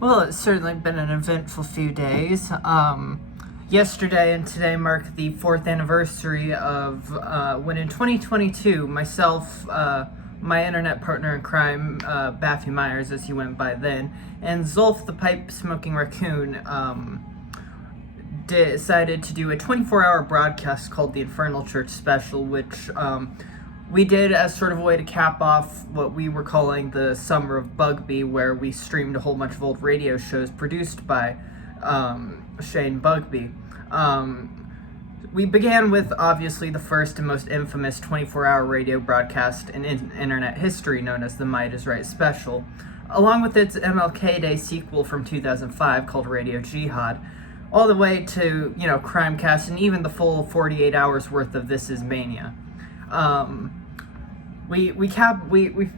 Well, it's certainly been an eventful few days. Yesterday and today mark the 4th anniversary of when in 2022, myself, my internet partner in crime, Baffy Myers, as he went by then, and Zolf the pipe-smoking raccoon, decided to do a 24-hour broadcast called the Infernal Church Special, which we did as sort of a way to cap off what we were calling the Summer of Bugbee, where we streamed a whole bunch of old radio shows produced by Shane Bugbee. We began with, obviously, the first and most infamous 24-hour radio broadcast in internet history, known as the Might is Right Special, along with its MLK Day sequel from 2005 called Radio Jihad, all the way to, Crimecast, and even the full 48 hours worth of This Is Mania. We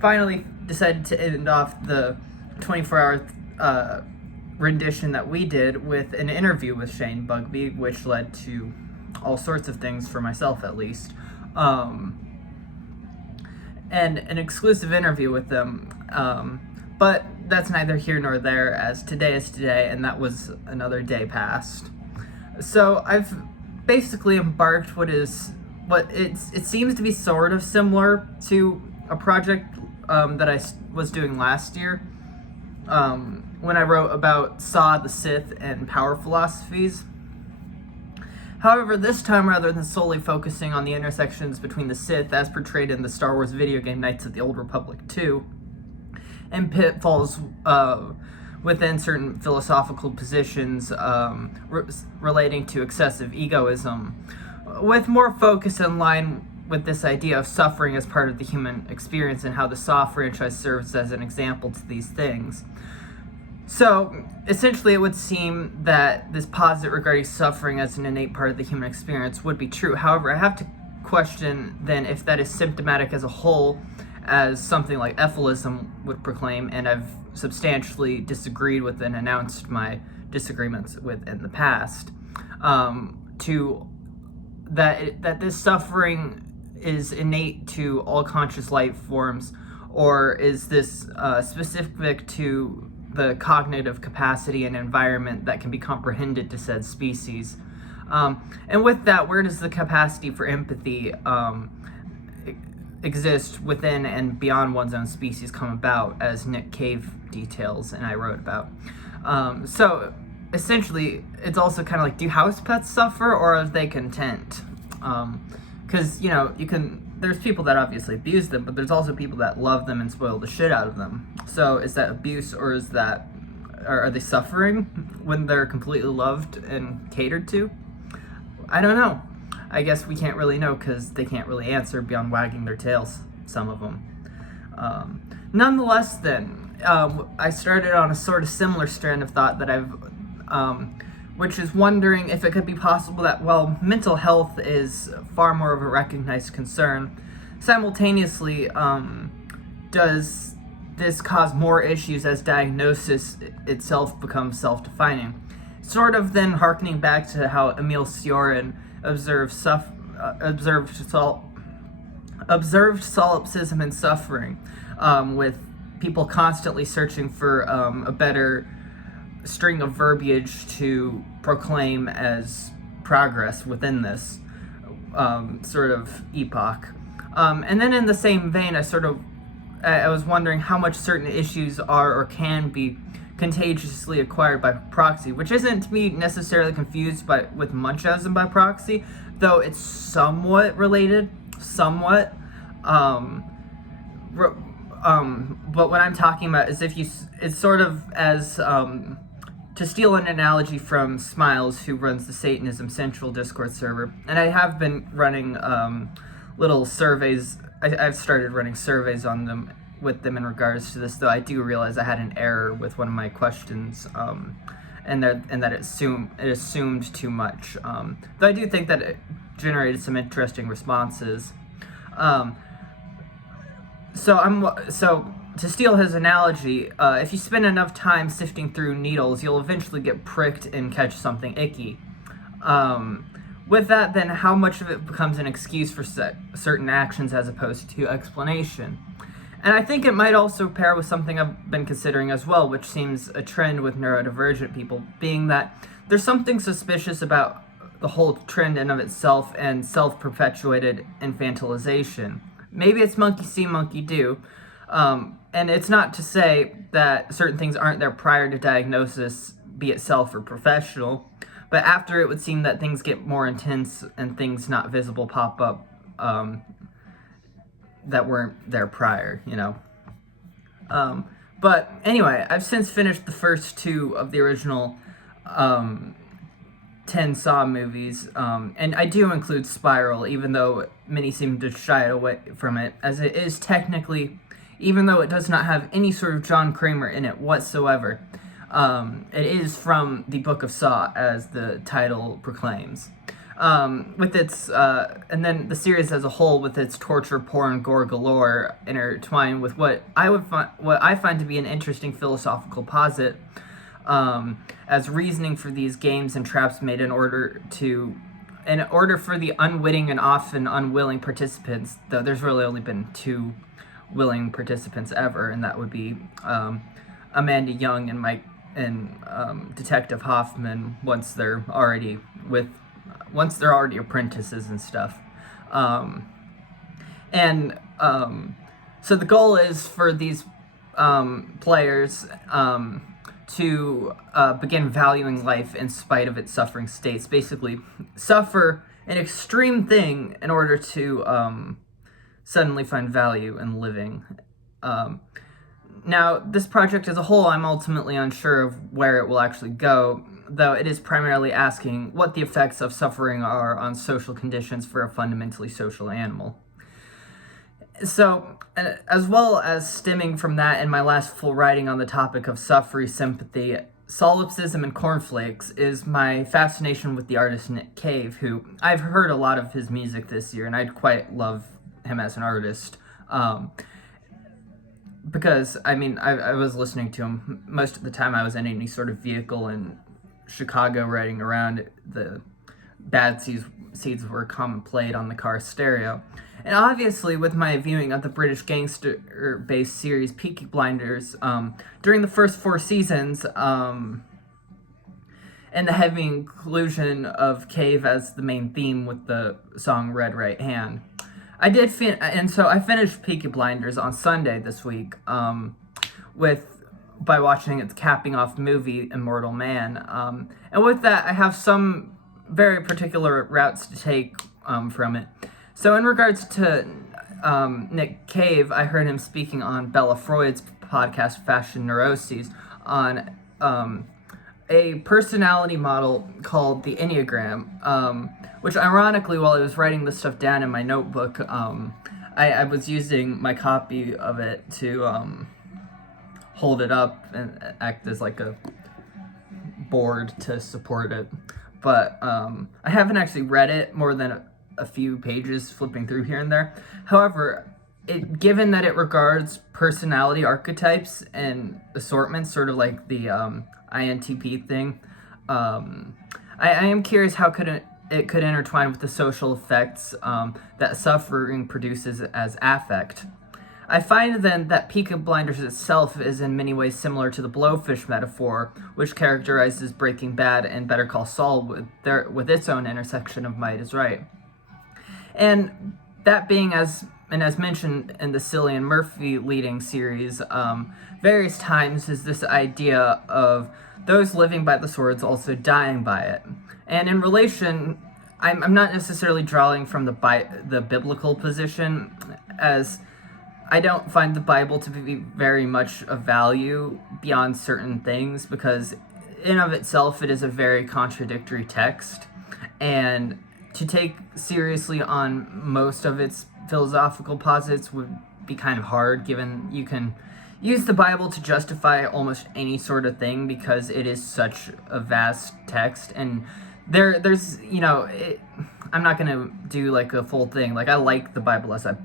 finally decided to end off the 24-hour rendition that we did with an interview with Shane Bugbee, which led to all sorts of things for myself, at least, and an exclusive interview with them. But that's neither here nor there, as today is today, and that was another day past. So I've basically embarked it seems to be sort of similar to a project that I was doing last year when I wrote about Saw, the Sith, and power philosophies. However, this time, rather than solely focusing on the intersections between the Sith as portrayed in the Star Wars video game Knights of the Old Republic 2, and pitfalls within certain philosophical positions relating to excessive egoism, with more focus in line with this idea of suffering as part of the human experience and how the Saw franchise serves as an example to these things. So, essentially, it would seem that this posit regarding suffering as an innate part of the human experience would be true. However, I have to question, then, if that is symptomatic as a whole, as something like Ethylism would proclaim, and I've substantially disagreed with and announced my disagreements with in the past, that this suffering is innate to all conscious life forms, or is this specific to the cognitive capacity and environment that can be comprehended to said species? And with that, where does the capacity for empathy exist within and beyond one's own species come about, as Nick Cave details and I wrote about? So essentially, it's also kind of like, do house pets suffer, or are they content? Because, there's people that obviously abuse them, but there's also people that love them and spoil the shit out of them. So is that abuse, or are they suffering when they're completely loved and catered to? I don't know. I guess we can't really know, because they can't really answer beyond wagging their tails, some of them. Nonetheless, then, I started on a sort of similar strand of thought that which is wondering if it could be possible that, while mental health is far more of a recognized concern, simultaneously, does this cause more issues as diagnosis itself becomes self-defining? Sort of then harkening back to how Emile Cioran observed solipsism and suffering, with people constantly searching for a better string of verbiage to proclaim as progress within this sort of epoch. And then in the same vein, I was wondering how much certain issues are or can be contagiously acquired by proxy, which isn't to be necessarily confused with Munchausen by proxy, though it's somewhat related, but what I'm talking about is it's sort of as, to steal an analogy from Smiles, who runs the Satanism Central Discord server, and I have been running little surveys. I've started running surveys on them with them in regards to this, though I do realize I had an error with one of my questions, and that it assumed too much. Though I do think that generated some interesting responses. So to steal his analogy, if you spend enough time sifting through needles, you'll eventually get pricked and catch something icky. With that, then, how much of it becomes an excuse for certain actions as opposed to explanation? And I think it might also pair with something I've been considering as well, which seems a trend with neurodivergent people, being that there's something suspicious about the whole trend in of itself and self-perpetuated infantilization. Maybe it's monkey see, monkey do. And it's not to say that certain things aren't there prior to diagnosis, be it self or professional, but after it would seem that things get more intense and things not visible pop up that weren't there prior, you know. But anyway, I've since finished the first two of the original 10 Saw movies, and I do include Spiral, even though many seem to shy away from it, as it is technically, even though it does not have any sort of John Kramer in it whatsoever, it is from the Book of Saw, as the title proclaims. With its, and then the series as a whole, with its torture, porn, gore galore, intertwined with what I find to be an interesting philosophical posit, as reasoning for these games and traps made in order for the unwitting and often unwilling participants, though there's really only been two willing participants ever, and that would be Amanda Young and Mike and Detective Hoffman once they're already apprentices and stuff. So the goal is for these players to begin valuing life in spite of its suffering states. Basically, suffer an extreme thing in order to suddenly find value in living. Now, this project as a whole, I'm ultimately unsure of where it will actually go, though it is primarily asking what the effects of suffering are on social conditions for a fundamentally social animal. So, as well as stemming from that and my last full writing on the topic of suffering, sympathy, solipsism, and cornflakes is my fascination with the artist Nick Cave, who I've heard a lot of his music this year, and I'd quite love him as an artist. Because, I mean, I was listening to him most of the time I was in any sort of vehicle in Chicago riding around. The Bad Seeds were played on the car stereo. And obviously, with my viewing of the British gangster-based series Peaky Blinders, during the first 4 seasons, and the heavy inclusion of Cave as the main theme with the song Red Right Hand, so I finished Peaky Blinders on Sunday this week, by watching its capping off movie, Immortal Man. And with that, I have some very particular routes to take from it. So in regards to Nick Cave, I heard him speaking on Bella Freud's podcast, Fashion Neuroses, on a personality model called the Enneagram, which ironically, while I was writing this stuff down in my notebook, I was using my copy of it to hold it up and act as like a board to support it. But I haven't actually read it more than a few pages, flipping through here and there. However, given that it regards personality archetypes and assortments, sort of like the INTP thing, I am curious how it could intertwine with the social effects that suffering produces as affect. I find then that Peaky Blinders itself is in many ways similar to the blowfish metaphor, which characterizes Breaking Bad and Better Call Saul with its own intersection of might is right. And that being, as mentioned in the Cillian Murphy leading series, various times is this idea of those living by the swords also dying by it. And in relation, I'm not necessarily drawing from the biblical position, as I don't find the Bible to be very much of value beyond certain things, because in of itself it is a very contradictory text, and to take seriously on most of its philosophical posits would be kind of hard, given you can use the Bible to justify almost any sort of thing because it is such a vast text, and there's I'm not gonna do like a full thing. Like, I like the Bible as a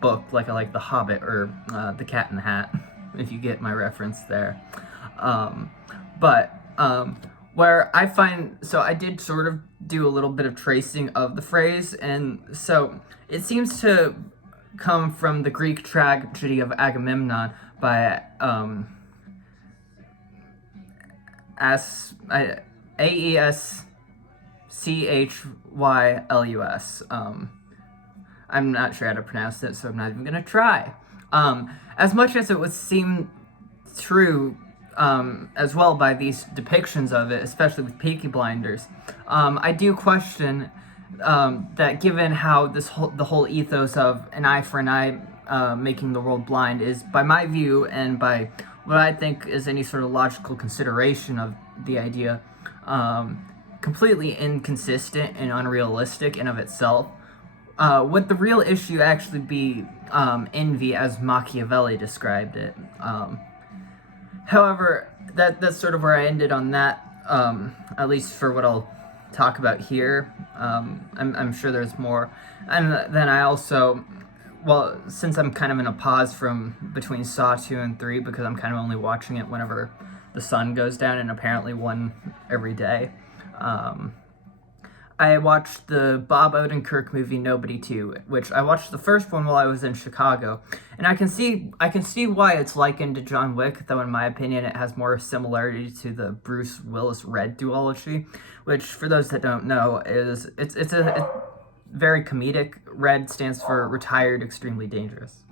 book, like I like The Hobbit or The Cat in the Hat, if you get my reference there. Where I find, so I did sort of do a little bit of tracing of the phrase, and so it seems to come from the Greek tragedy of Agamemnon by Aeschylus. I'm not sure how to pronounce it, so I'm not even going to try. As much as it would seem true as well by these depictions of it, especially with Peaky Blinders, I do question that given how the whole ethos of an eye for an eye making the world blind is, by my view and by what I think is any sort of logical consideration of the idea, completely inconsistent and unrealistic in of itself. Would the real issue actually be envy, as Machiavelli described it? However, that's sort of where I ended on that, at least for what I'll talk about here. I'm sure there's more. And then I also, well, since I'm kind of in a pause from between Saw 2 and 3, because I'm kind of only watching it whenever the sun goes down, and apparently one every day, I watched the Bob Odenkirk movie Nobody 2, which I watched the first one while I was in Chicago, and I can see why it's likened to John Wick, though in my opinion it has more similarity to the Bruce Willis Red duology, which, for those that don't know, it's a very comedic. Red stands for Retired Extremely Dangerous.